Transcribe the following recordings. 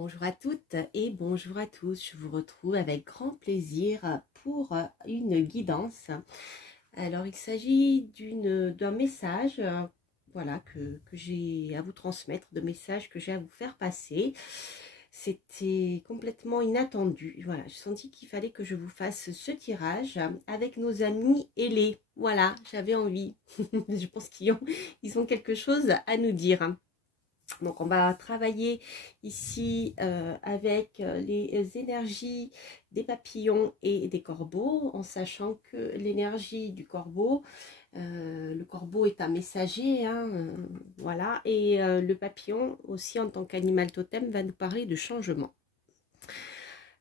Bonjour à toutes et bonjour à tous. Je vous retrouve avec grand plaisir pour une guidance. Alors, il s'agit d'un message voilà, que j'ai à vous transmettre, de messages que j'ai à vous faire passer. C'était complètement inattendu. Voilà, j'ai senti qu'il fallait que je vous fasse ce tirage avec nos amis ailés. Voilà, j'avais envie. Je pense ils ont quelque chose à nous dire. Donc on va travailler ici avec les énergies des papillons et des corbeaux, en sachant que l'énergie du corbeau, le corbeau est un messager, hein, voilà, et le papillon aussi en tant qu'animal totem va nous parler de changement.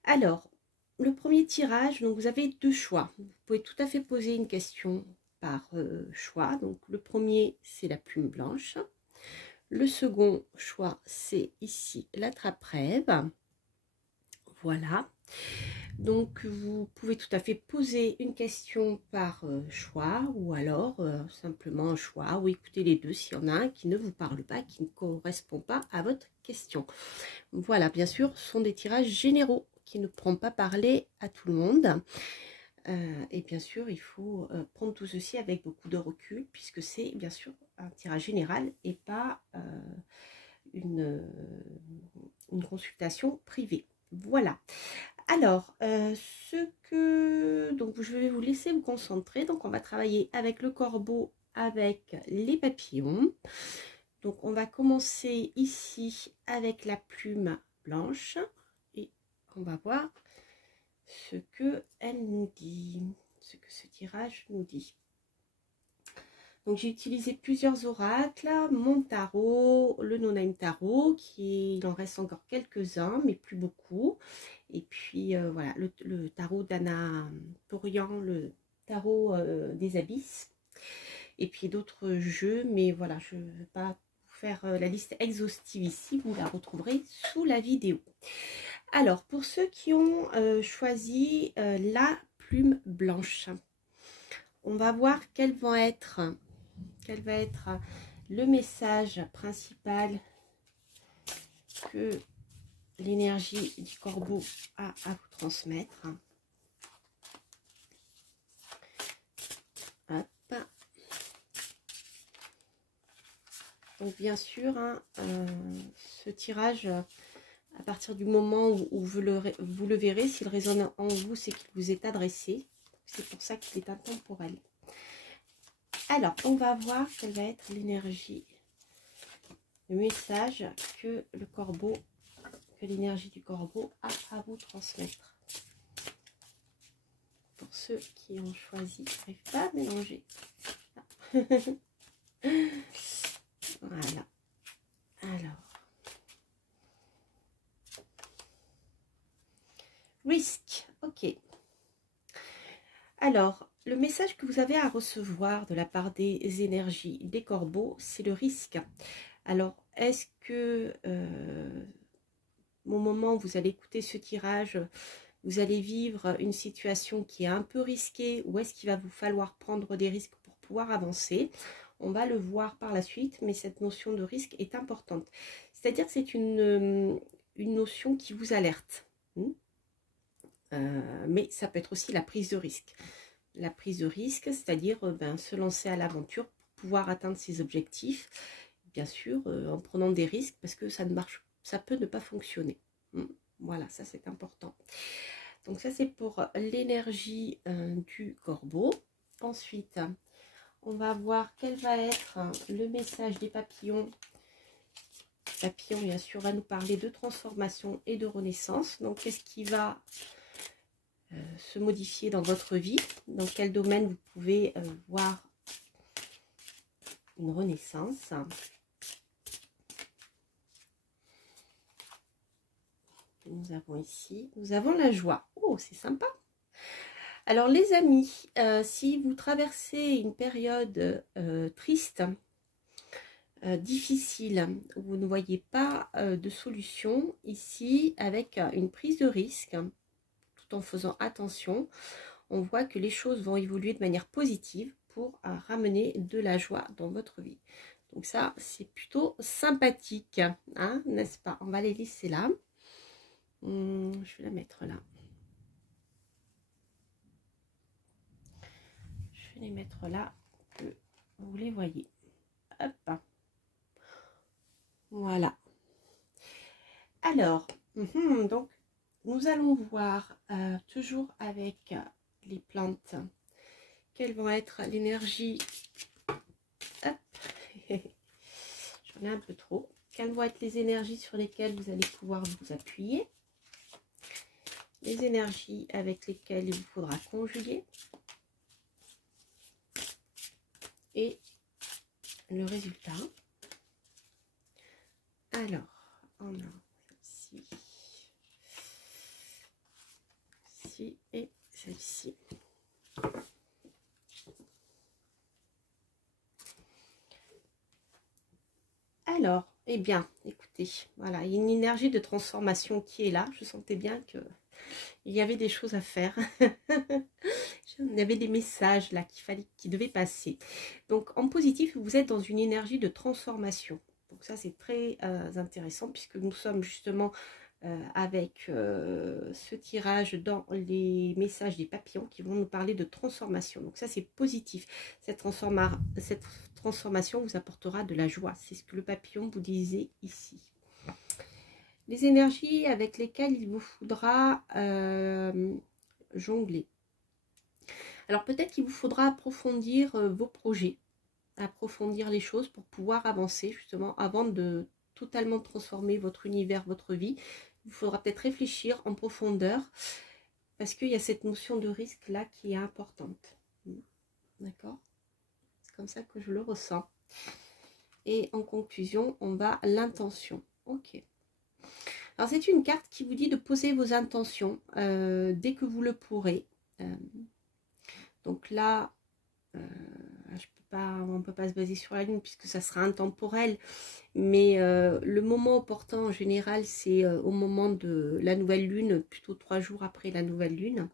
Alors, le premier tirage, donc vous avez deux choix. Vous pouvez tout à fait poser une question par choix. Donc le premier, c'est la plume blanche. Le second choix, c'est ici la trappe-rêve. Voilà. Donc, vous pouvez tout à fait poser une question par choix ou alors simplement un choix ou écouter les deux s'il y en a un qui ne vous parle pas, qui ne correspond pas à votre question. Voilà, bien sûr, ce sont des tirages généraux qui ne pourront pas parler à tout le monde. Et bien sûr, il faut prendre tout ceci avec beaucoup de recul puisque c'est bien sûr un tirage général et pas une consultation privée. Voilà. Alors, donc je vais vous laisser vous concentrer. Donc, on va travailler avec le corbeau, avec les papillons. Donc, on va commencer ici avec la plume blanche et on va voir ce que elle nous dit, ce que ce tirage nous dit. Donc j'ai utilisé plusieurs oracles, mon tarot, le No-Name Tarot, il en reste encore quelques-uns, mais plus beaucoup. Et puis voilà, le tarot d'Anna Torian, le tarot des abysses. Et puis d'autres jeux, mais voilà, je ne vais pas vous faire la liste exhaustive ici, vous la retrouverez sous la vidéo. Alors, pour ceux qui ont choisi la plume blanche, on va voir quel va être le message principal que l'énergie du corbeau a à vous transmettre. Hop. Donc bien sûr, hein, ce tirage, à partir du moment où vous le verrez, s'il résonne en vous, c'est qu'il vous est adressé. C'est pour ça qu'il est intemporel. Alors, on va voir quelle va être l'énergie, le message que le corbeau, que l'énergie du corbeau a à vous transmettre. Pour ceux qui ont choisi, j'arrive pas à mélanger. Voilà. Alors, risque, ok. Alors, le message que vous avez à recevoir de la part des énergies des corbeaux, c'est le risque. Alors, est-ce que au moment où vous allez écouter ce tirage, vous allez vivre une situation qui est un peu risquée ou est-ce qu'il va vous falloir prendre des risques pour pouvoir avancer? On va le voir par la suite, mais cette notion de risque est importante. C'est-à-dire que c'est une notion qui vous alerte. Mais ça peut être aussi la prise de risque. La prise de risque, c'est-à-dire se lancer à l'aventure pour pouvoir atteindre ses objectifs, bien sûr, en prenant des risques parce que ça peut ne pas fonctionner. Voilà, ça c'est important. Donc ça c'est pour l'énergie du corbeau. Ensuite, on va voir quel va être le message des papillons. Papillon, bien sûr, va nous parler de transformation et de renaissance. Donc, qu'est-ce qui va se modifier dans votre vie? Dans quel domaine vous pouvez voir une renaissance? Nous avons ici, nous avons la joie. Oh, c'est sympa. Alors, les amis, si vous traversez une période triste, difficile, où vous ne voyez pas de solution, ici, avec une prise de risque, tout en faisant attention, on voit que les choses vont évoluer de manière positive pour ramener de la joie dans votre vie. Donc ça, c'est plutôt sympathique, hein, n'est-ce pas? On va les laisser là. Je vais la mettre là. Je vais les mettre là, que vous les voyez. Hop. Voilà. Alors, donc, nous allons voir, toujours avec les plantes, quelles vont être l'énergie. Hop. J'en ai un peu trop. Quelles vont être les énergies sur lesquelles vous allez pouvoir vous appuyer. Les énergies avec lesquelles il vous faudra conjuguer. Et le résultat. Alors, on a celle-ci, celle-ci et celle-ci. Alors, eh bien, écoutez, voilà, il y a une énergie de transformation qui est là. Je sentais bien que il y avait des choses à faire. Il y avait des messages là qui devaient passer. Donc, en positif, vous êtes dans une énergie de transformation. Donc ça, c'est très intéressant puisque nous sommes justement avec ce tirage dans les messages des papillons qui vont nous parler de transformation. Donc ça, c'est positif. Cette transformation vous apportera de la joie. C'est ce que le papillon vous disait ici. Les énergies avec lesquelles il vous faudra jongler. Alors peut-être qu'il vous faudra approfondir vos projets, approfondir les choses pour pouvoir avancer justement avant de totalement transformer votre univers, votre vie. Il vous faudra peut-être réfléchir en profondeur parce qu'il y a cette notion de risque là qui est importante. D'accord? C'est comme ça que je le ressens. Et en conclusion, on va à l'intention. Ok. Alors c'est une carte qui vous dit de poser vos intentions dès que vous le pourrez. Donc là, on ne peut pas se baser sur la lune puisque ça sera intemporel. Mais le moment opportun en général, c'est au moment de la nouvelle lune, plutôt 3 jours après la nouvelle lune.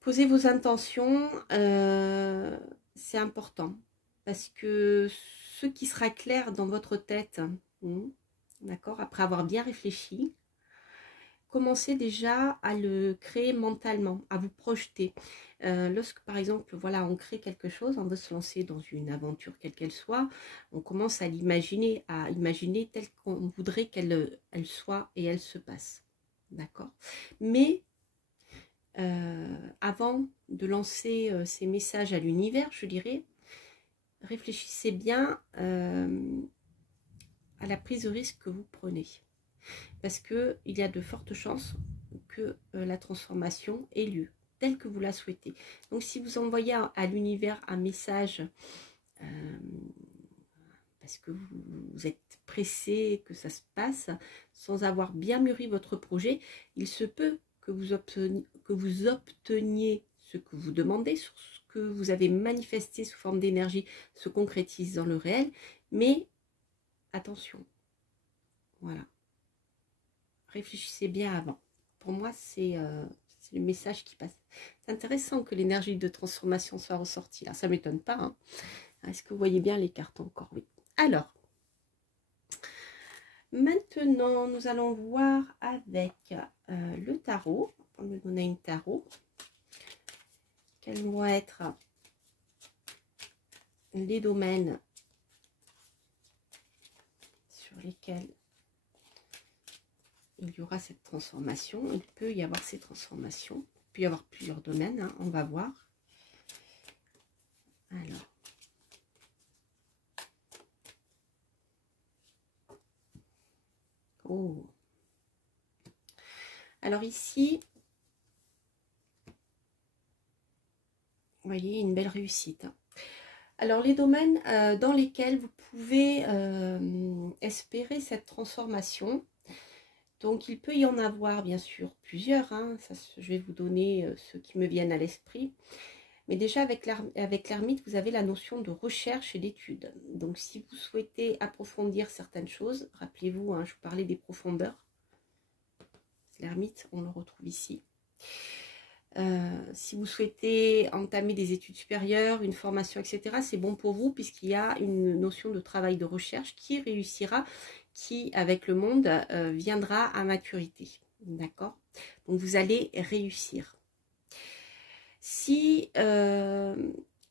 Posez vos intentions, c'est important. Parce que ce qui sera clair dans votre tête, d'accord, après avoir bien réfléchi, commencez déjà à le créer mentalement, à vous projeter. Lorsque par exemple, voilà, on crée quelque chose, on veut se lancer dans une aventure quelle qu'elle soit, on commence à l'imaginer, telle qu'on voudrait qu'elle soit et elle se passe. D'accord? Mais avant de lancer ces messages à l'univers, je dirais, réfléchissez bien à la prise de risque que vous prenez. Parce qu'il y a de fortes chances que la transformation ait lieu, telle que vous la souhaitez. Donc si vous envoyez à l'univers un message parce que vous êtes pressé que ça se passe, sans avoir bien mûri votre projet, il se peut que vous obteniez ce que vous demandez, ce que vous avez manifesté sous forme d'énergie se concrétise dans le réel, mais attention, voilà. Réfléchissez bien avant. Pour moi, c'est le message qui passe. C'est intéressant que l'énergie de transformation soit ressortie là. Ça ne m'étonne pas. Hein. Est-ce que vous voyez bien les cartes encore? Oui. Alors, maintenant, nous allons voir avec le tarot. On va me donner une tarot. Quels vont être les domaines sur lesquels il y aura cette transformation. Il peut y avoir ces transformations. Il peut y avoir plusieurs domaines, hein, on va voir. Alors. Oh. Alors ici, vous voyez, une belle réussite. Alors les domaines dans lesquels vous pouvez espérer cette transformation. Donc, il peut y en avoir, bien sûr, plusieurs. Hein. Ça, je vais vous donner ceux qui me viennent à l'esprit. Mais déjà, avec l'ermite, vous avez la notion de recherche et d'étude. Donc, si vous souhaitez approfondir certaines choses, rappelez-vous, hein, je vous parlais des profondeurs. L'ermite, on le retrouve ici. Si vous souhaitez entamer des études supérieures, une formation, etc., c'est bon pour vous puisqu'il y a une notion de travail de recherche qui réussira, qui, avec le monde, viendra à maturité. D'accord? Donc, vous allez réussir. Si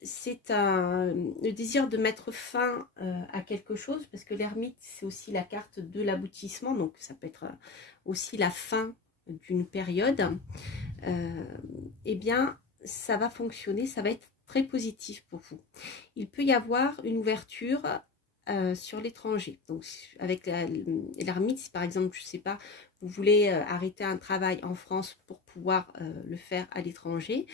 c'est le désir de mettre fin à quelque chose, parce que l'ermite, c'est aussi la carte de l'aboutissement, donc ça peut être aussi la fin d'une période, eh bien, ça va fonctionner, ça va être très positif pour vous. Il peut y avoir une ouverture sur l'étranger. Donc, avec l'ermite, si par exemple, je ne sais pas, vous voulez arrêter un travail en France pour pouvoir le faire à l'étranger,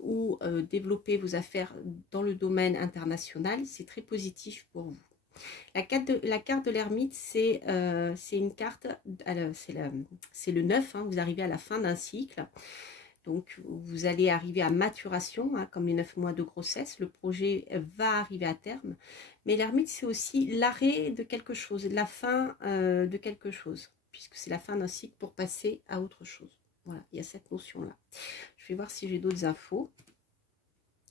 ou développer vos affaires dans le domaine international, c'est très positif pour vous. La carte de l'ermite, c'est une carte, c'est le 9, hein, vous arrivez à la fin d'un cycle. Donc, vous allez arriver à maturation, hein, comme les 9 mois de grossesse. Le projet va arriver à terme. Mais l'ermite, c'est aussi l'arrêt de quelque chose, la fin de quelque chose, puisque c'est la fin d'un cycle pour passer à autre chose. Voilà, il y a cette notion-là. Je vais voir si j'ai d'autres infos.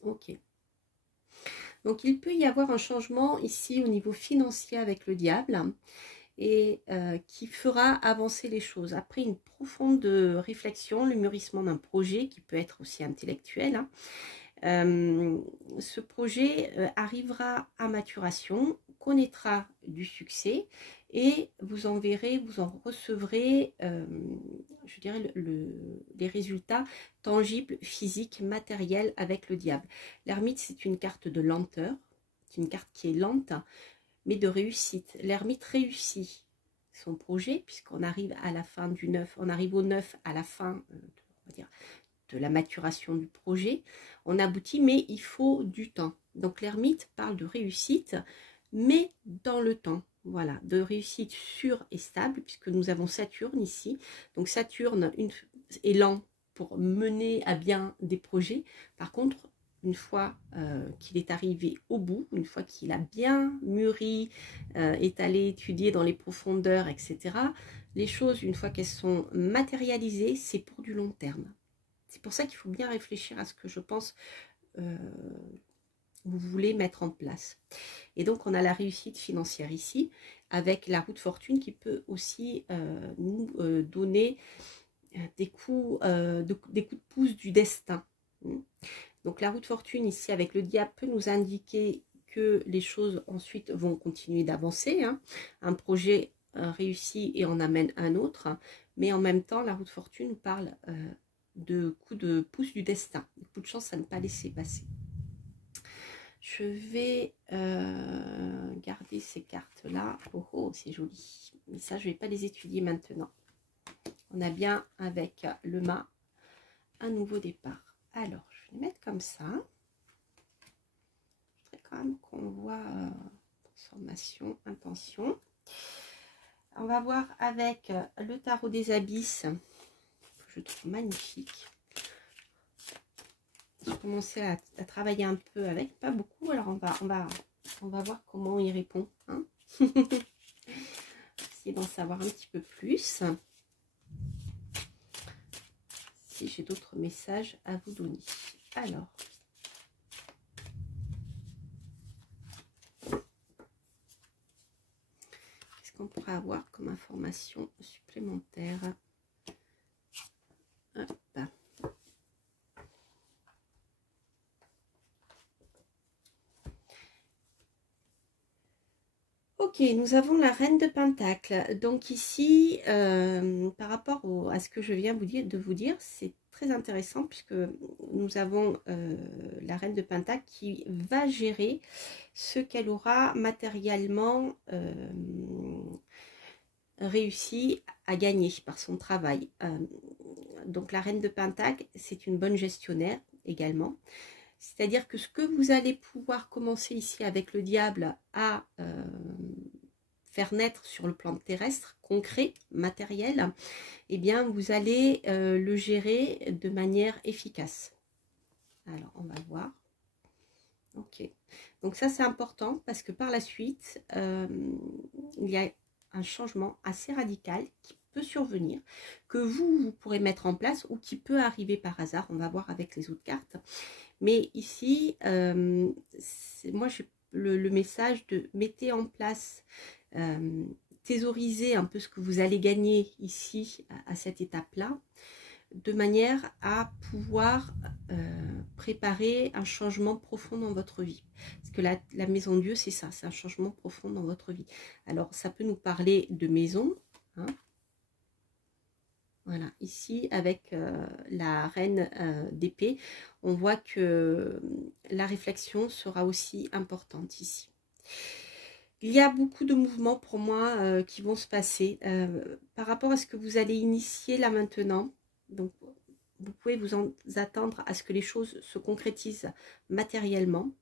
Ok. Donc, il peut y avoir un changement ici au niveau financier avec le diable, et qui fera avancer les choses. Après une profonde réflexion, le mûrissement d'un projet qui peut être aussi intellectuel, hein, ce projet arrivera à maturation, connaîtra du succès, et vous en verrez, vous en recevrez, je dirais, les résultats tangibles, physiques, matériels avec le diable. L'ermite, c'est une carte de lenteur, c'est une carte qui est lente, mais de réussite. L'ermite réussit son projet, puisqu'on arrive à la fin du 9, on arrive au 9 à la fin, on va dire, de la maturation du projet. On aboutit, mais il faut du temps. Donc l'ermite parle de réussite, mais dans le temps. Voilà, de réussite sûre et stable, puisque nous avons Saturne ici. Donc Saturne est lent pour mener à bien des projets. Par contre, une fois qu'il est arrivé au bout, une fois qu'il a bien mûri, est allé étudier dans les profondeurs, etc., les choses, une fois qu'elles sont matérialisées, c'est pour du long terme. C'est pour ça qu'il faut bien réfléchir à ce que je pense vous voulez mettre en place. Et donc, on a la réussite financière ici, avec la roue de fortune qui peut aussi nous donner des coups de pouce du destin. Donc, la roue de fortune ici, avec le diable, peut nous indiquer que les choses ensuite vont continuer d'avancer. Hein. Un projet réussi et on amène un autre. Mais en même temps, la roue de fortune parle de coups de pouce du destin, des coups de chance à ne pas laisser passer. Je vais garder ces cartes-là. Oh, oh, c'est joli. Mais ça, je ne vais pas les étudier maintenant. On a bien, avec le mât, un nouveau départ. Alors, je vais les mettre comme ça. Je voudrais quand même qu'on voit transformation, intention. On va voir avec le tarot des abysses, que je trouve magnifique. J'ai commencé à travailler un peu avec, pas beaucoup, alors on va voir comment il répond. Hein. Essayer d'en savoir un petit peu plus. Si j'ai d'autres messages à vous donner. Alors, qu'est-ce qu'on pourrait avoir comme information supplémentaire? Hop. Ok, nous avons la reine de Pentacle. Donc ici, par rapport à ce que je viens de vous dire, c'est très intéressant puisque nous avons la reine de Pentacle qui va gérer ce qu'elle aura matériellement réussi à gagner par son travail. Donc la reine de Pentacle, c'est une bonne gestionnaire également. C'est-à-dire que ce que vous allez pouvoir commencer ici avec le diable à faire naître sur le plan terrestre, concret, matériel, eh bien vous allez le gérer de manière efficace. Alors on va voir. Ok. Donc ça c'est important parce que par la suite, il y a un changement assez radical qui peut survenir, que vous pourrez mettre en place ou qui peut arriver par hasard. On va voir avec les autres cartes. Mais ici, moi, j'ai le message de mettez en place thésauriser un peu ce que vous allez gagner ici à cette étape-là, de manière à pouvoir préparer un changement profond dans votre vie. Parce que la maison de Dieu, c'est ça, c'est un changement profond dans votre vie. Alors, ça peut nous parler de maison, hein. Voilà, ici, avec la reine d'épée, on voit que la réflexion sera aussi importante ici. Il y a beaucoup de mouvements pour moi qui vont se passer par rapport à ce que vous allez initier là maintenant. Donc, vous pouvez vous attendre à ce que les choses se concrétisent matériellement.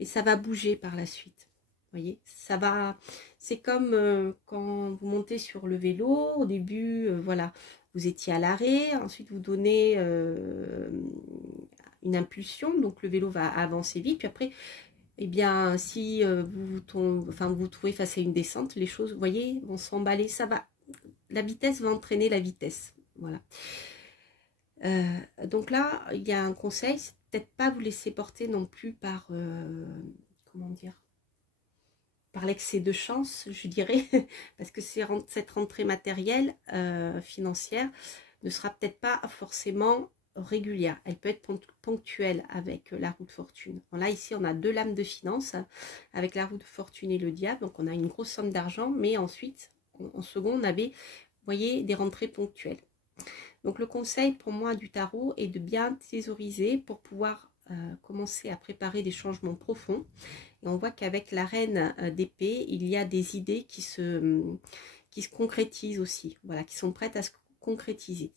Et ça va bouger par la suite. Vous voyez, ça va. C'est comme quand vous montez sur le vélo. Au début, voilà, vous étiez à l'arrêt. Ensuite, vous donnez une impulsion. Donc, le vélo va avancer vite. Puis après, eh bien, si vous vous trouvez face à une descente, les choses, vous voyez, vont s'emballer. Ça va. La vitesse va entraîner la vitesse. Voilà. Donc là, il y a un conseil, c'est peut-être pas vous laisser porter non plus par, comment dire, par l'excès de chance, je dirais, parce que cette rentrée matérielle, financière, ne sera peut-être pas forcément régulière. Elle peut être ponctuelle avec la roue de fortune. Bon, là, ici, on a deux lames de finances, avec la roue de fortune et le diable, donc on a une grosse somme d'argent, mais ensuite, en second, on avait, vous voyez, des rentrées ponctuelles. Donc le conseil pour moi du tarot est de bien thésauriser pour pouvoir commencer à préparer des changements profonds. Et on voit qu'avec la reine d'épée, il y a des idées qui se concrétisent aussi, voilà, qui sont prêtes à se concrétiser.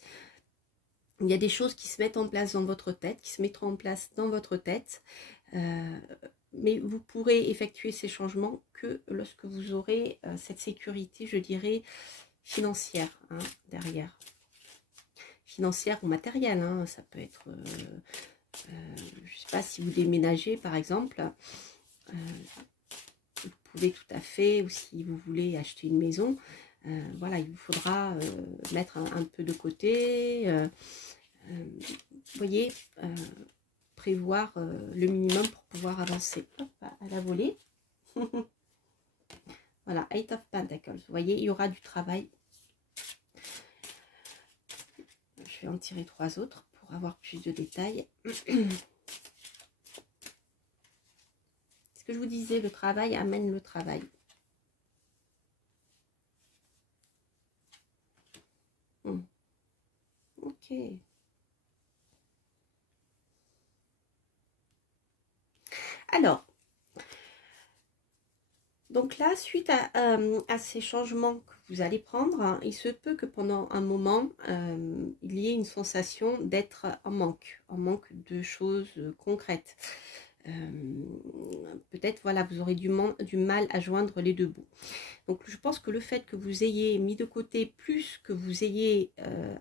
Il y a des choses qui se mettent en place dans votre tête, qui se mettront en place dans votre tête, mais vous pourrez effectuer ces changements que lorsque vous aurez cette sécurité, je dirais, financière, hein, derrière. Financière ou matérielle, hein, ça peut être, je ne sais pas, si vous déménagez par exemple, vous pouvez tout à fait, ou si vous voulez acheter une maison, voilà, il vous faudra mettre un peu de côté, vous voyez, prévoir le minimum pour pouvoir avancer. Hop, à la volée. Voilà, Eight of Pentacles, vous voyez, il y aura du travail. Je vais en tirer 3 autres pour avoir plus de détails. Ce que je vous disais, le travail amène le travail. Ok. Alors, donc là, suite à ces changements que vous allez prendre, hein, il se peut que pendant un moment, il y ait une sensation d'être en manque de choses concrètes. Peut-être, voilà, vous aurez du mal à joindre les deux bouts. Donc, je pense que le fait que vous ayez mis de côté, plus que vous ayez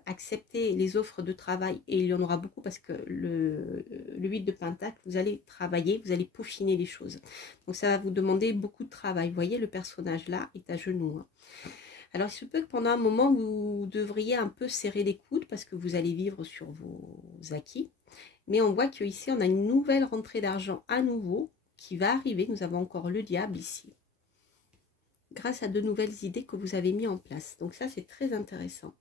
accepté les offres de travail, et il y en aura beaucoup parce que le 8 de Pentacle, vous allez travailler, vous allez peaufiner les choses. Donc, ça va vous demander beaucoup de travail. Vous voyez, le personnage là est à genoux, hein. Alors, il se peut que pendant un moment, vous devriez un peu serrer les coudes parce que vous allez vivre sur vos acquis. Mais on voit qu'ici, on a une nouvelle rentrée d'argent à nouveau qui va arriver. Nous avons encore le diable ici, grâce à de nouvelles idées que vous avez mis en place. Donc ça, c'est très intéressant.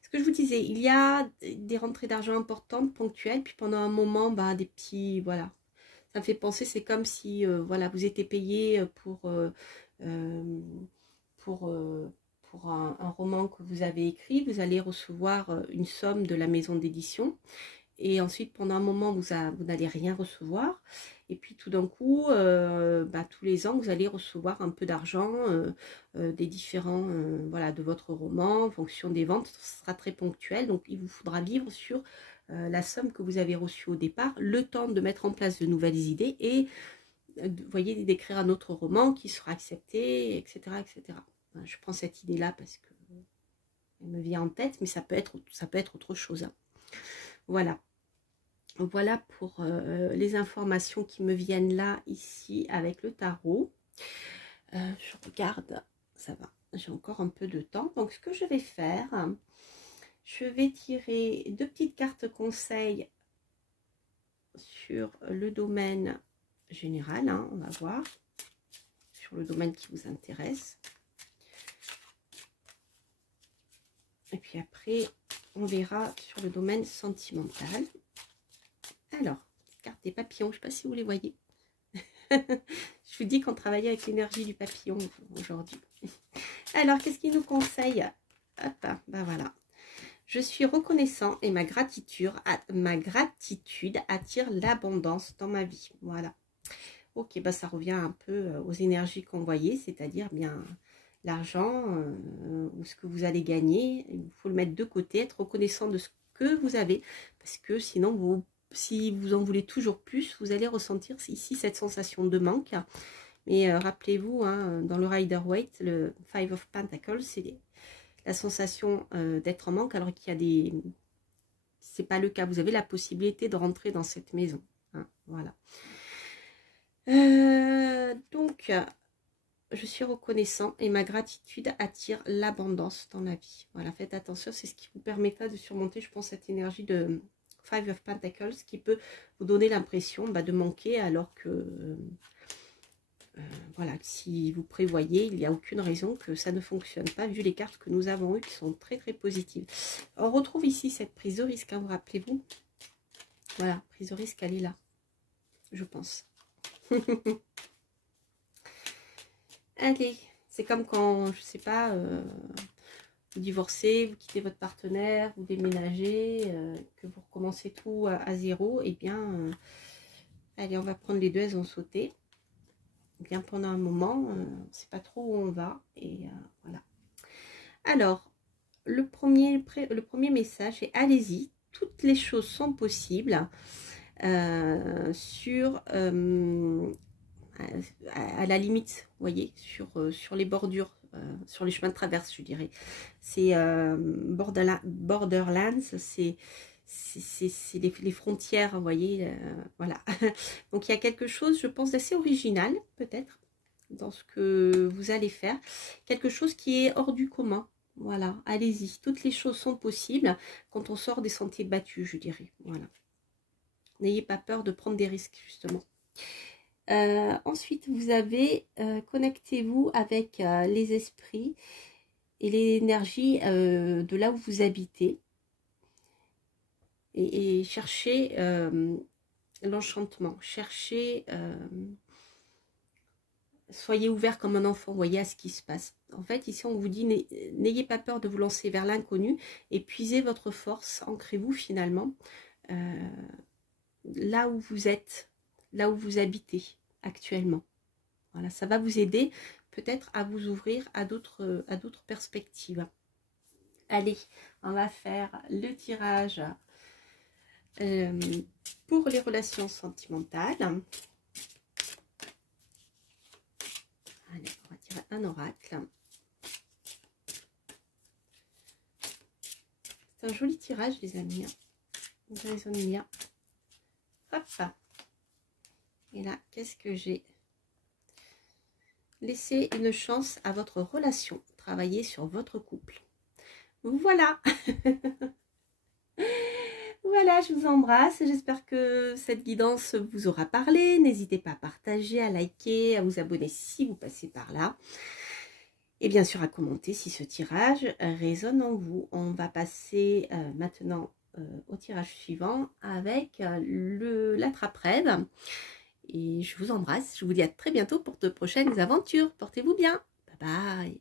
Ce que je vous disais, il y a des rentrées d'argent importantes, ponctuelles, puis pendant un moment, bah, des petits, voilà. Ça me fait penser, c'est comme si, voilà, vous étiez payé pour un roman que vous avez écrit, vous allez recevoir une somme de la maison d'édition. Et ensuite, pendant un moment, vous n'allez rien recevoir. Et puis, tout d'un coup, tous les ans, vous allez recevoir un peu d'argent des différents, voilà, de votre roman, en fonction des ventes. Ce sera très ponctuel. Donc, il vous faudra vivre sur la somme que vous avez reçue au départ, le temps de mettre en place de nouvelles idées et, vous voyez, d'écrire un autre roman qui sera accepté, etc., etc. Je prends cette idée-là parce que elle me vient en tête, mais ça peut être autre chose, hein. Voilà. Voilà pour les informations qui me viennent là, ici, avec le tarot. Je regarde, ça va, j'ai encore un peu de temps. Donc, ce que je vais faire, je vais tirer 2 petites cartes conseils sur le domaine général, hein, on va voir. sur le domaine qui vous intéresse. Et puis après, on verra sur le domaine sentimental. Alors, carte des papillons, je ne sais pas si vous les voyez. Je vous dis qu'on travaillait avec l'énergie du papillon aujourd'hui. Alors, qu'est-ce qu'il nous conseille? Hop, ben voilà. Je suis reconnaissant et ma gratitude attire l'abondance dans ma vie. Voilà. Ok, bah ça revient un peu aux énergies qu'on voyait, c'est-à-dire bien l'argent ou ce que vous allez gagner. Il faut le mettre de côté, être reconnaissant de ce que vous avez, parce que sinon, si vous en voulez toujours plus, vous allez ressentir ici cette sensation de manque. Mais rappelez-vous, hein, dans le Rider-Waite, le Five of Pentacles, c'est la sensation d'être en manque, alors qu'il y a des... C'est pas le cas, vous avez la possibilité de rentrer dans cette maison. Hein, voilà. Donc, je suis reconnaissant et ma gratitude attire l'abondance dans la vie. Voilà, faites attention, c'est ce qui vous permettra de surmonter, je pense, cette énergie de Five of Pentacles qui peut vous donner l'impression de manquer, alors que, voilà, si vous prévoyez, il n'y a aucune raison que ça ne fonctionne pas, vu les cartes que nous avons eues qui sont très très positives. On retrouve ici cette prise de risque, hein, vous rappelez-vous? Voilà, prise de risque, elle est là, je pense. Allez, c'est comme quand, je sais pas, vous divorcez, vous quittez votre partenaire, vous déménagez, que vous recommencez tout à zéro, et bien, allez, on va prendre les deux, elles ont sauté. Et bien, pendant un moment, on ne sait pas trop où on va, et voilà. Alors, le premier message est allez-y, toutes les choses sont possibles sur... à la limite, vous voyez, sur les bordures, sur les chemins de traverse, je dirais. C'est Borderlands, c'est les frontières, vous voyez, voilà. Donc il y a quelque chose, je pense, d'assez original, peut-être, dans ce que vous allez faire. Quelque chose qui est hors du commun. Voilà, allez-y. Toutes les choses sont possibles quand on sort des sentiers battus, je dirais. Voilà. N'ayez pas peur de prendre des risques, justement. Ensuite, vous avez connectez-vous avec les esprits et l'énergie de là où vous habitez et cherchez l'enchantement, cherchez, soyez ouvert comme un enfant, voyez, à ce qui se passe. En fait, ici, on vous dit, n'ayez pas peur de vous lancer vers l'inconnu et puisez votre force, ancrez-vous finalement là où vous êtes, là où vous habitez actuellement. Voilà, ça va vous aider peut-être à vous ouvrir à d'autres perspectives. Allez, on va faire le tirage pour les relations sentimentales. Allez, on va tirer un oracle. C'est un joli tirage, les amis. Vous raisonnez bien. Hop. Et là, qu'est-ce que j'ai? Laissez une chance à votre relation. Travaillez sur votre couple. Voilà. Voilà, je vous embrasse. J'espère que cette guidance vous aura parlé. N'hésitez pas à partager, à liker, à vous abonner si vous passez par là. Et bien sûr à commenter si ce tirage résonne en vous. On va passer maintenant au tirage suivant avec l'attrape-rêve. Et je vous embrasse. Je vous dis à très bientôt pour de prochaines aventures. Portez-vous bien. Bye bye.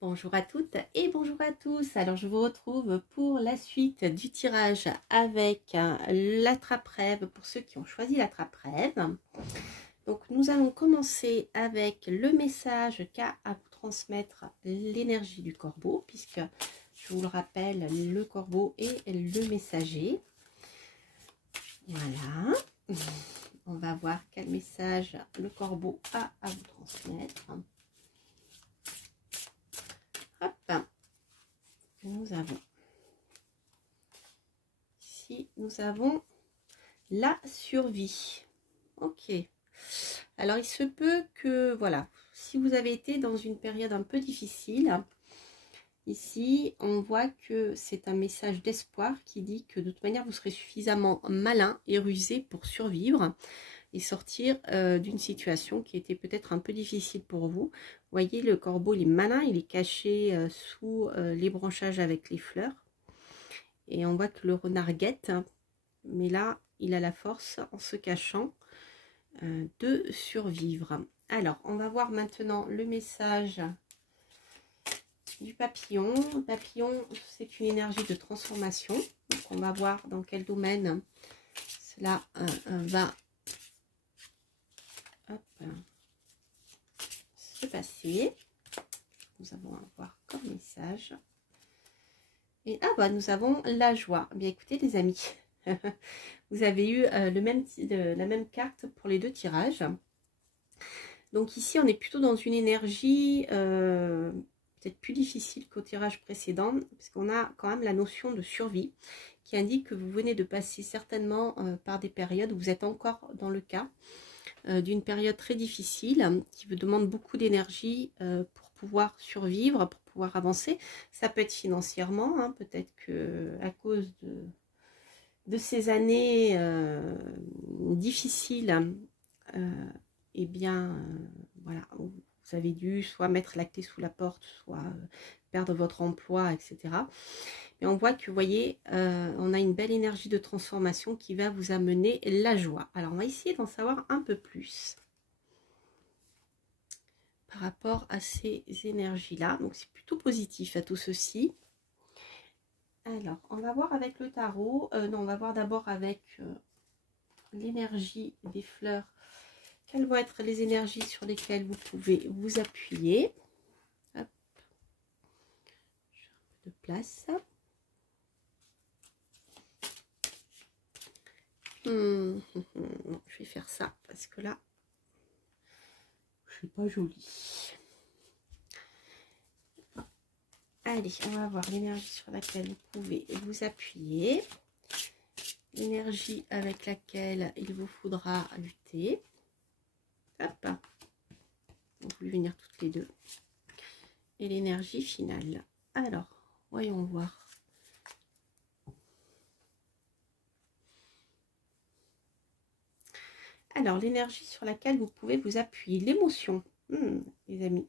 Bonjour à toutes et bonjour à tous. Alors je vous retrouve pour la suite du tirage avec l'attrape-rêve pour ceux qui ont choisi l'attrape-rêve. Donc nous allons commencer avec le message qu'a à vous transmettre l'énergie du corbeau, puisque je vous le rappelle, le corbeau est le messager. Voilà. On va voir quel message le corbeau a à vous transmettre. Hop. Nous avons ici, nous avons la survie. Ok. Alors, il se peut que, voilà, si vous avez été dans une période un peu difficile, ici, on voit que c'est un message d'espoir qui dit que de toute manière, vous serez suffisamment malin et rusé pour survivre, et sortir d'une situation qui était peut-être un peu difficile pour vous. Vous voyez, le corbeau, il est malin, il est caché sous les branchages avec les fleurs. Et on voit que le renard guette, hein, mais là, il a la force, en se cachant, de survivre. Alors, on va voir maintenant le message du papillon. Le papillon, c'est une énergie de transformation. Donc, on va voir dans quel domaine cela va se passer. Nous allons avoir comme message. Et nous avons la joie. Bien écoutez les amis, vous avez eu la même carte pour les deux tirages. Donc ici on est plutôt dans une énergie peut-être plus difficile qu'au tirage précédent, parce qu'on a quand même la notion de survie qui indique que vous venez de passer certainement par des périodes où vous êtes encore dans le cas d'une période très difficile qui vous demande beaucoup d'énergie pour pouvoir survivre, pour pouvoir avancer. Ça peut être financièrement, hein, peut-être que à cause de ces années difficiles, eh bien, voilà, vous avez dû soit mettre la clé sous la porte, soit perdre votre emploi, etc. Et on voit que, vous voyez, on a une belle énergie de transformation qui va vous amener la joie. Alors, on va essayer d'en savoir un peu plus par rapport à ces énergies-là. Donc, c'est plutôt positif à tout ceci. Alors, on va voir avec le tarot. Non, on va voir d'abord avec l'énergie des fleurs. Quelles vont être les énergies sur lesquelles vous pouvez vous appuyer? Hop. J'ai un peu de place. Je vais faire ça parce que là, je suis pas jolie. Allez, on va voir l'énergie sur laquelle vous pouvez vous appuyer. L'énergie avec laquelle il vous faudra lutter. Hop. Vous pouvez venir toutes les deux. Et l'énergie finale. Alors, voyons voir. Alors, l'énergie sur laquelle vous pouvez vous appuyer. L'émotion, les amis.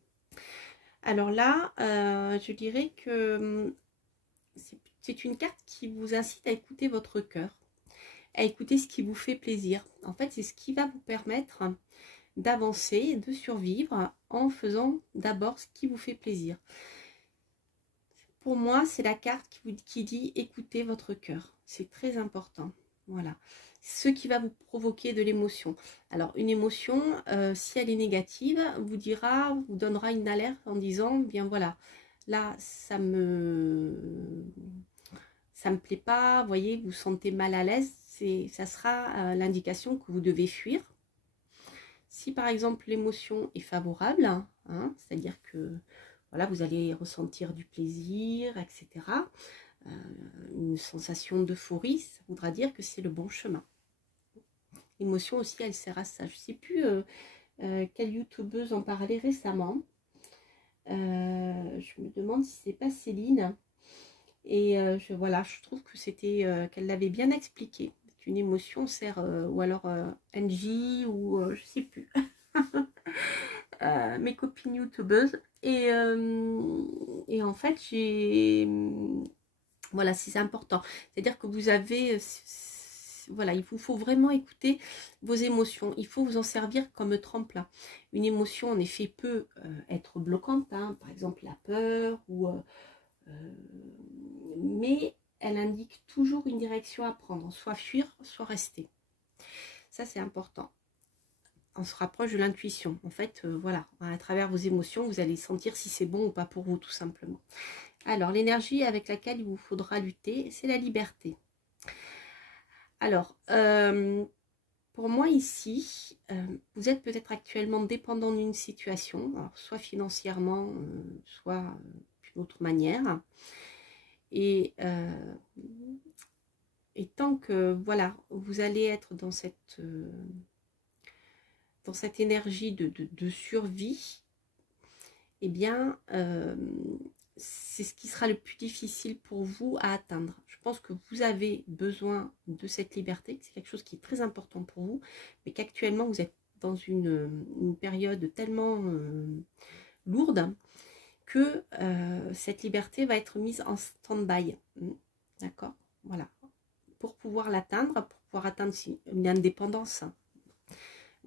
Alors là, je dirais que c'est une carte qui vous incite à écouter votre cœur, à écouter ce qui vous fait plaisir. En fait, c'est ce qui va vous permettre d'avancer, de survivre en faisant d'abord ce qui vous fait plaisir. Pour moi, c'est la carte qui dit écoutez votre cœur. C'est très important. Voilà. Ce qui va vous provoquer de l'émotion. Alors, une émotion, si elle est négative, vous donnera une alerte en disant, bien voilà, là, ça me plaît pas, vous voyez, vous vous sentez mal à l'aise, ça sera l'indication que vous devez fuir. Si par exemple l'émotion est favorable, hein, c'est-à-dire que voilà, vous allez ressentir du plaisir, etc., une sensation d'euphorie, ça voudra dire que c'est le bon chemin. L'émotion aussi, elle sert à ça. Je ne sais plus quelle youtubeuse en parlait récemment. Je me demande si c'est pas Céline. Et voilà, je trouve que c'était qu'elle l'avait bien expliqué. Qu'une émotion sert, ou alors Angie, ou je ne sais plus. Mes copines youtubeuses. Et en fait, voilà, c'est important. C'est-à-dire que vous avez... voilà, il vous faut vraiment écouter vos émotions. Il faut vous en servir comme tremplin. Une émotion, en effet, peut être bloquante. Hein, par exemple, la peur. Mais elle indique toujours une direction à prendre. Soit fuir, soit rester. Ça, c'est important. On se rapproche de l'intuition. En fait, voilà, à travers vos émotions, vous allez sentir si c'est bon ou pas pour vous, tout simplement. Alors, l'énergie avec laquelle il vous faudra lutter, c'est la liberté. Alors, pour moi ici, vous êtes peut-être actuellement dépendant d'une situation, alors soit financièrement, soit d'une autre manière. Et tant que, voilà, vous allez être dans cette énergie de survie, eh bien, c'est ce qui sera le plus difficile pour vous à atteindre. Je pense que vous avez besoin de cette liberté, c'est quelque chose qui est très important pour vous, mais qu'actuellement vous êtes dans une période tellement lourde que cette liberté va être mise en stand-by. D'accord? Voilà. Pour pouvoir l'atteindre, pour pouvoir atteindre une indépendance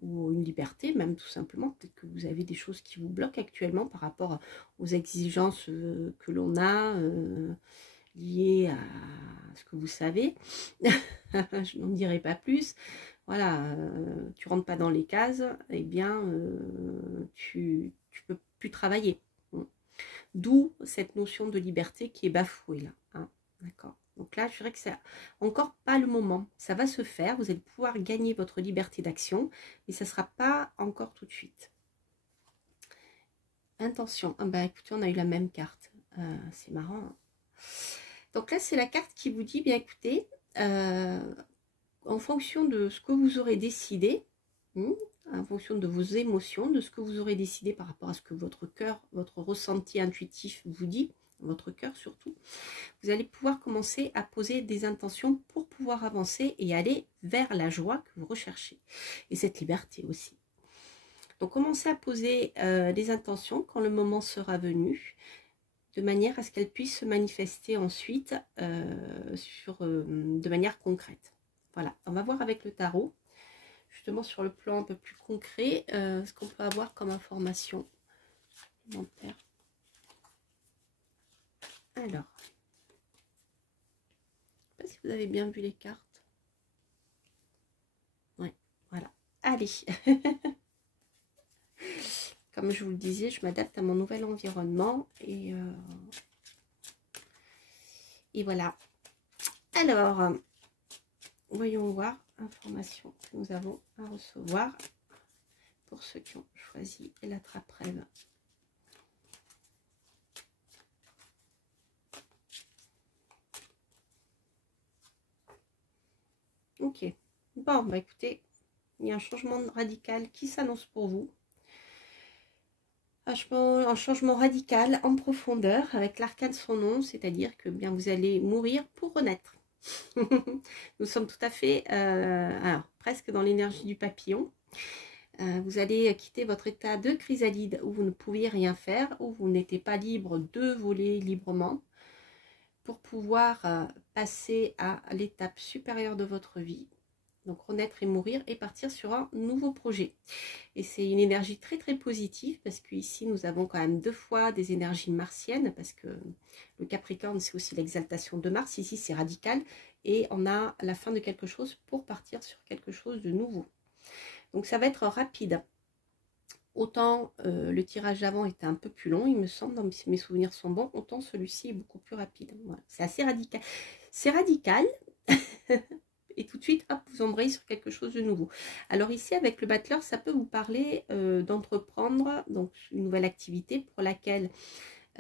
ou une liberté, même tout simplement. Peut-être que vous avez des choses qui vous bloquent actuellement par rapport aux exigences que l'on a liées à ce que vous savez. Je n'en dirai pas plus. Voilà, tu rentres pas dans les cases, eh bien, tu peux plus travailler. D'où cette notion de liberté qui est bafouée là. Hein, d'accord. Donc là, je dirais que c'est encore pas le moment. Ça va se faire, vous allez pouvoir gagner votre liberté d'action, mais ça ne sera pas encore tout de suite. Intention. Ah bah écoutez, on a eu la même carte. C'est marrant. Hein. Donc là, c'est la carte qui vous dit, bien écoutez, en fonction de ce que vous aurez décidé, en fonction de vos émotions, de ce que vous aurez décidé par rapport à ce que votre cœur, votre ressenti intuitif vous dit, votre cœur surtout, vous allez pouvoir commencer à poser des intentions pour pouvoir avancer et aller vers la joie que vous recherchez. Et cette liberté aussi. Donc commencez à poser des intentions quand le moment sera venu, de manière à ce qu'elles puissent se manifester ensuite de manière concrète. Voilà, on va voir avec le tarot, justement sur le plan un peu plus concret, ce qu'on peut avoir comme information supplémentaire. Alors, je ne sais pas si vous avez bien vu les cartes. Ouais, voilà. Allez. Comme je vous le disais, je m'adapte à mon nouvel environnement et voilà. Alors, voyons voir information que nous avons à recevoir pour ceux qui ont choisi la trappe-rêve. Ok. Bon, bah écoutez, il y a un changement radical qui s'annonce pour vous. Un changement radical en profondeur avec l'arcane son nom, c'est-à-dire que bien vous allez mourir pour renaître. Nous sommes tout à fait, alors presque dans l'énergie du papillon. Vous allez quitter votre état de chrysalide où vous ne pouviez rien faire, où vous n'étiez pas libre de voler librement, pour pouvoir passer à l'étape supérieure de votre vie. Donc renaître et mourir et partir sur un nouveau projet. Et c'est une énergie très très positive parce qu'ici nous avons quand même 2 fois des énergies martiennes parce que le Capricorne c'est aussi l'exaltation de Mars. Ici c'est radical et on a la fin de quelque chose pour partir sur quelque chose de nouveau. Donc ça va être rapide. Autant le tirage d'avant était un peu plus long, il me semble, donc si mes souvenirs sont bons, autant celui-ci est beaucoup plus rapide. Voilà. C'est assez radical. C'est radical. Et tout de suite, hop, vous embrayez sur quelque chose de nouveau. Alors ici, avec le battleur, ça peut vous parler d'entreprendre donc une nouvelle activité pour laquelle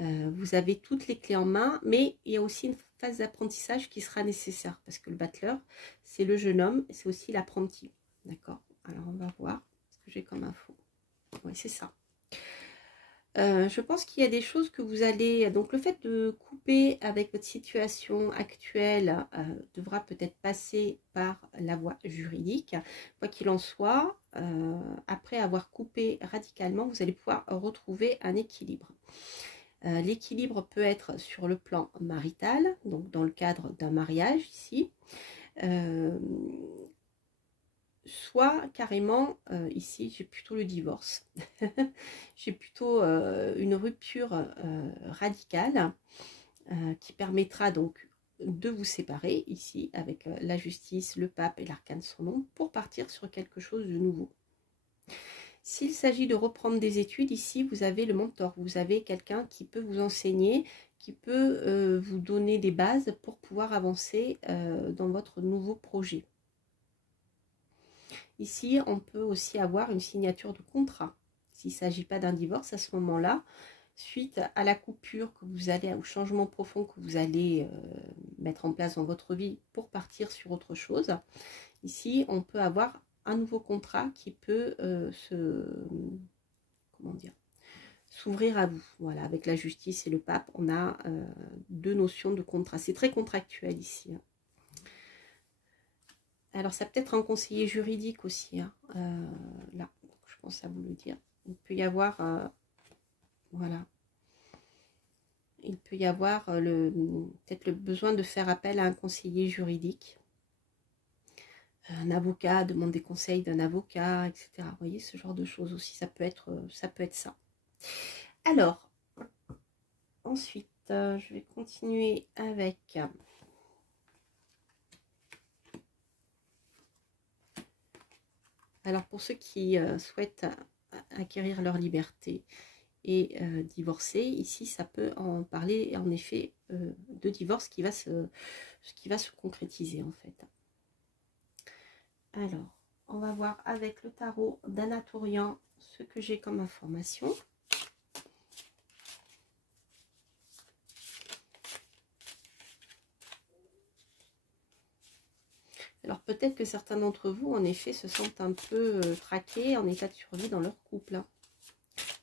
vous avez toutes les clés en main, mais il y a aussi une phase d'apprentissage qui sera nécessaire, parce que le battleur, c'est le jeune homme, c'est aussi l'apprenti. D'accord? Alors, on va voir ce que j'ai comme info. Oui, c'est ça. Je pense qu'il y a des choses que vous allez... Donc le fait de couper avec votre situation actuelle devra peut-être passer par la voie juridique. Quoi qu'il en soit, après avoir coupé radicalement, vous allez pouvoir retrouver un équilibre. L'équilibre peut être sur le plan marital, donc dans le cadre d'un mariage ici. Soit carrément, ici j'ai plutôt le divorce, j'ai plutôt une rupture radicale qui permettra donc de vous séparer ici avec la justice, le pape et l'arcane son nom pour partir sur quelque chose de nouveau. S'il s'agit de reprendre des études, ici vous avez le mentor, vous avez quelqu'un qui peut vous enseigner, qui peut vous donner des bases pour pouvoir avancer dans votre nouveau projet. Ici, on peut aussi avoir une signature de contrat. S'il ne s'agit pas d'un divorce, à ce moment-là, suite à la coupure que vous allez, au changement profond que vous allez mettre en place dans votre vie pour partir sur autre chose, ici, on peut avoir un nouveau contrat qui peut s'ouvrir à vous. Voilà, avec la justice et le pape, on a deux notions de contrat. C'est très contractuel ici. Hein. Alors, ça peut être un conseiller juridique aussi. Hein. Là, je pense à vous le dire. Il peut y avoir, voilà, il peut y avoir peut-être le besoin de faire appel à un conseiller juridique. Un avocat, demander conseil d'un avocat, etc. Vous voyez, ce genre de choses aussi, ça peut être ça. Alors, ensuite, je vais continuer avec alors pour ceux qui souhaitent acquérir leur liberté et divorcer, ici ça peut en parler en effet de divorce qui va se concrétiser en fait. Alors, on va voir avec le tarot d'Anatolian ce que j'ai comme information. Alors peut-être que certains d'entre vous, en effet, se sentent un peu traqués, en état de survie dans leur couple. Hein.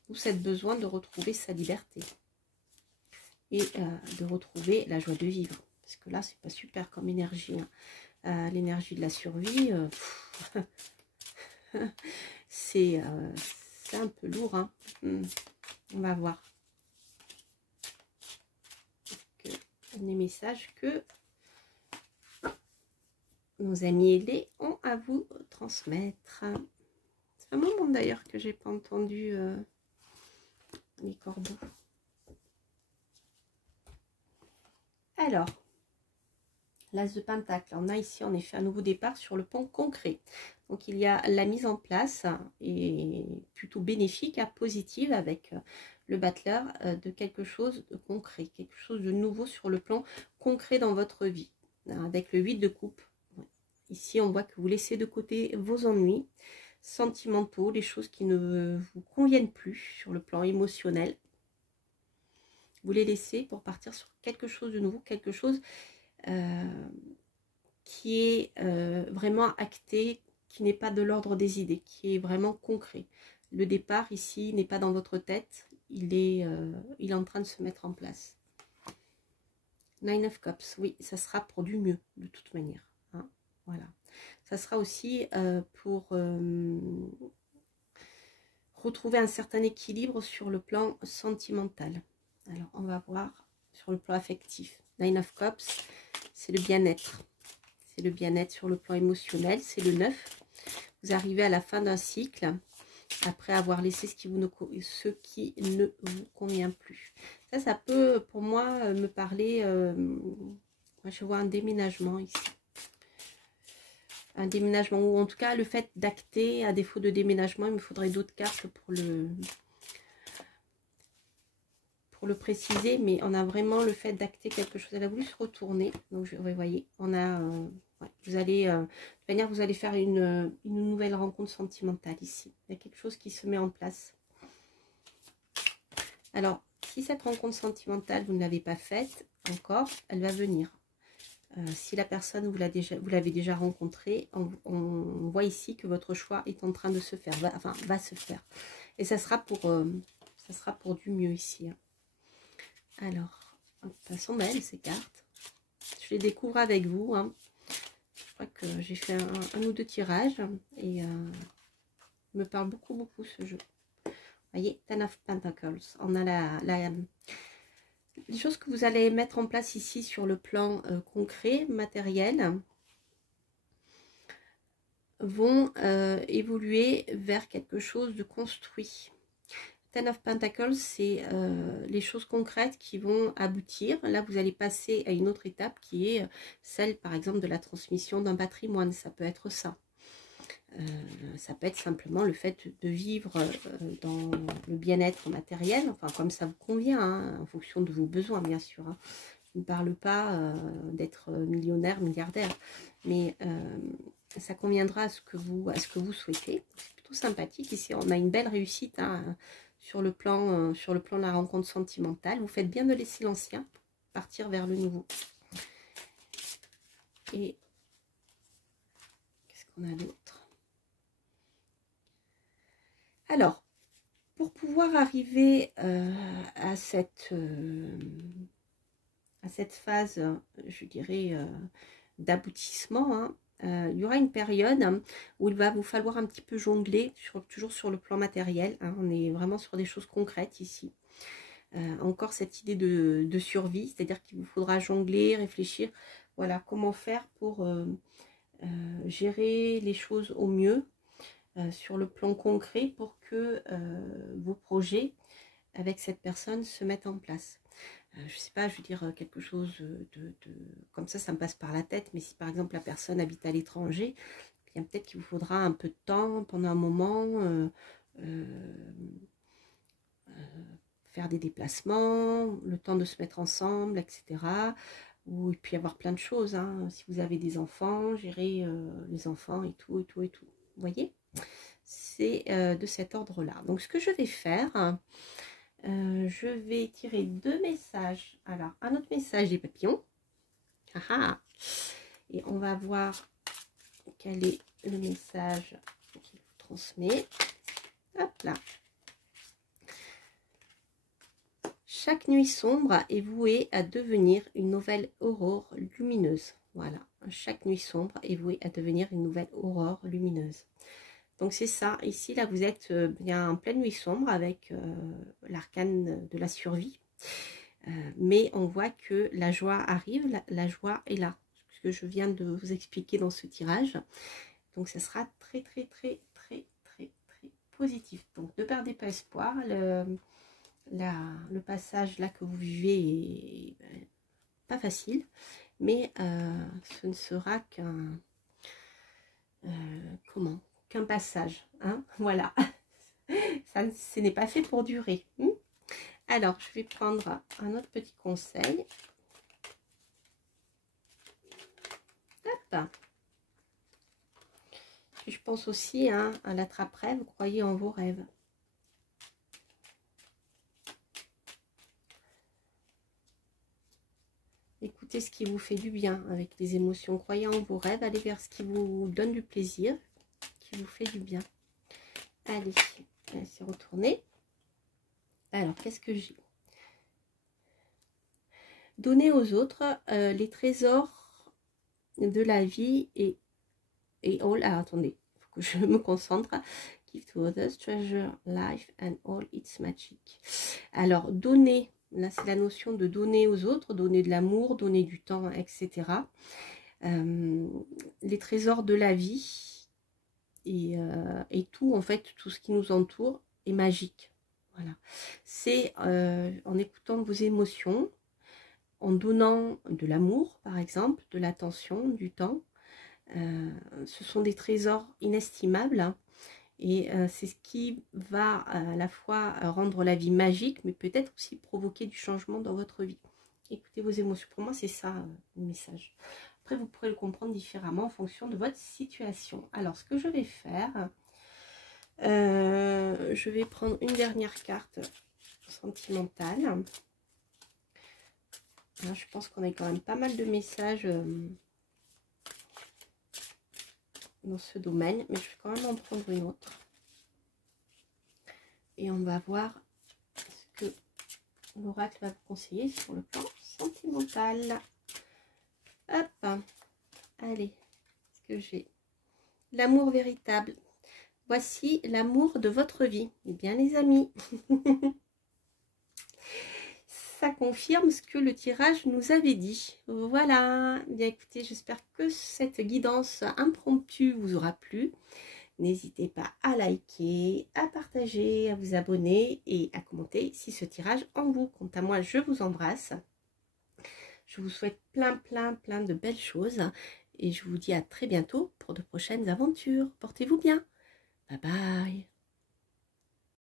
Ou cette besoin de retrouver sa liberté. Et de retrouver la joie de vivre. Parce que là, c'est pas super comme énergie. Hein. L'énergie de la survie, c'est un peu lourd. Hein. On va voir. Les messages que nos amis ailés ont à vous transmettre. C'est un moment d'ailleurs que j'ai pas entendu les corbeaux. Alors, l'As de Pentacle, on a ici en effet un nouveau départ sur le plan concret. Donc il y a la mise en place et plutôt bénéfique, positive avec le battleur de quelque chose de concret, quelque chose de nouveau sur le plan concret dans votre vie. Avec le 8 de coupe, ici on voit que vous laissez de côté vos ennuis sentimentaux, les choses qui ne vous conviennent plus sur le plan émotionnel. Vous les laissez pour partir sur quelque chose de nouveau, quelque chose qui est vraiment acté, qui n'est pas de l'ordre des idées, qui est vraiment concret. Le départ ici n'est pas dans votre tête, il est en train de se mettre en place. Nine of Cups, oui, ça sera pour du mieux de toute manière. Hein, voilà. Ça sera aussi pour retrouver un certain équilibre sur le plan sentimental. Alors, on va voir sur le plan affectif. Nine of Cups, c'est le bien-être. C'est le bien-être sur le plan émotionnel. C'est le 9. Vous arrivez à la fin d'un cycle après avoir laissé ce qui ne vous convient plus. Ça peut pour moi me parler. Moi, je vois un déménagement ici. Un déménagement, ou en tout cas le fait d'acter. À défaut de déménagement, il me faudrait d'autres cartes pour le préciser, mais on a vraiment le fait d'acter quelque chose. Elle a voulu se retourner, donc vous voyez, on a ouais, vous allez de toute manière vous allez faire une nouvelle rencontre sentimentale ici. Il y a quelque chose qui se met en place. Alors si cette rencontre sentimentale vous ne l'avez pas faite encore, elle va venir. Si la personne vous l'avez déjà rencontrée, on voit ici que votre choix est en train de se faire, va se faire, et ça sera pour du mieux ici. Hein. Alors, elles sont belles ces cartes. Je les découvre avec vous. Hein. Je crois que j'ai fait un ou deux tirages et il me parle beaucoup ce jeu. Vous voyez, Ten of Pentacles. On a les choses que vous allez mettre en place ici sur le plan concret, matériel, vont évoluer vers quelque chose de construit. Ten of Pentacles, c'est les choses concrètes qui vont aboutir. Là, vous allez passer à une autre étape qui est celle, par exemple, de la transmission d'un patrimoine. Ça peut être ça. Ça peut être simplement le fait de vivre dans le bien-être matériel, enfin comme ça vous convient, hein, en fonction de vos besoins, bien sûr. Hein. Je ne parle pas d'être millionnaire, milliardaire, mais ça conviendra à ce que vous souhaitez. C'est plutôt sympathique. Ici, on a une belle réussite. Hein, sur le plan de la rencontre sentimentale. Vous faites bien de laisser l'ancien, partir vers le nouveau. Et qu'est-ce qu'on a d'autre? Alors, pour pouvoir arriver à cette phase, je dirais, d'aboutissement, hein, il y aura une période où il va vous falloir un petit peu jongler, toujours sur le plan matériel, hein, on est vraiment sur des choses concrètes ici. Encore cette idée de survie, c'est-à-dire qu'il vous faudra jongler, réfléchir, voilà, comment faire pour gérer les choses au mieux sur le plan concret pour que vos projets avec cette personne se mettent en place. Je sais pas, je veux dire quelque chose comme ça me passe par la tête, mais si par exemple la personne habite à l'étranger, bien peut-être qu'il vous faudra un peu de temps pendant un moment, faire des déplacements, le temps de se mettre ensemble, etc. Ou il peut y avoir plein de choses, hein. Si vous avez des enfants, gérer les enfants et tout, et tout, et tout. Vous voyez, c'est de cet ordre-là. Donc ce que je vais faire, je vais tirer 2 messages. Alors, un autre message des papillons. Ah ah. Et on va voir quel est le message qu'il vous transmet. Hop là. Chaque nuit sombre est vouée à devenir une nouvelle aurore lumineuse. Voilà. Chaque nuit sombre est vouée à devenir une nouvelle aurore lumineuse. Donc c'est ça, ici là vous êtes bien en pleine nuit sombre avec l'arcane de la survie. Mais on voit que la joie arrive, la joie est là. Ce que je viens de vous expliquer dans ce tirage. Donc ça sera très très très très très très positif. Donc ne perdez pas espoir, le passage là que vous vivez est pas facile. Mais ce ne sera qu'un... qu'un passage, hein, voilà. Ça, ce n'est pas fait pour durer. Alors, je vais prendre un autre petit conseil. Hop. Je pense aussi hein, à l'attrape-rêve, croyez en vos rêves. Écoutez ce qui vous fait du bien avec les émotions. Croyez en vos rêves, allez vers ce qui vous donne du plaisir, qui vous fait du bien. Allez, c'est retourné. Alors, qu'est-ce que j'ai? Donner aux autres les trésors de la vie et all. Ah, attendez, il faut que je me concentre. Give to others, treasure life and all its magic. Alors, donner, là c'est la notion de donner aux autres, donner de l'amour, donner du temps, etc. Les trésors de la vie et tout, en fait, tout ce qui nous entoure est magique. Voilà. C'est en écoutant vos émotions, en donnant de l'amour, par exemple, de l'attention, du temps. Ce sont des trésors inestimables. Hein, et c'est ce qui va à la fois rendre la vie magique, mais peut-être aussi provoquer du changement dans votre vie. Écoutez vos émotions. Pour moi, c'est ça le message. Après, vous pourrez le comprendre différemment en fonction de votre situation. Alors, ce que je vais faire, je vais prendre une dernière carte sentimentale. Là, je pense qu'on a quand même pas mal de messages dans ce domaine, mais je vais quand même en prendre une autre. Et on va voir ce que l'oracle va vous conseiller sur le plan sentimental. Hop, allez, ce que j'ai. L'amour véritable. Voici l'amour de votre vie. Eh bien les amis, ça confirme ce que le tirage nous avait dit. Voilà, bien écoutez, j'espère que cette guidance impromptue vous aura plu. N'hésitez pas à liker, à partager, à vous abonner et à commenter si ce tirage en vous. Quant à moi, je vous embrasse. Je vous souhaite plein de belles choses. Et je vous dis à très bientôt pour de prochaines aventures. Portez-vous bien. Bye bye.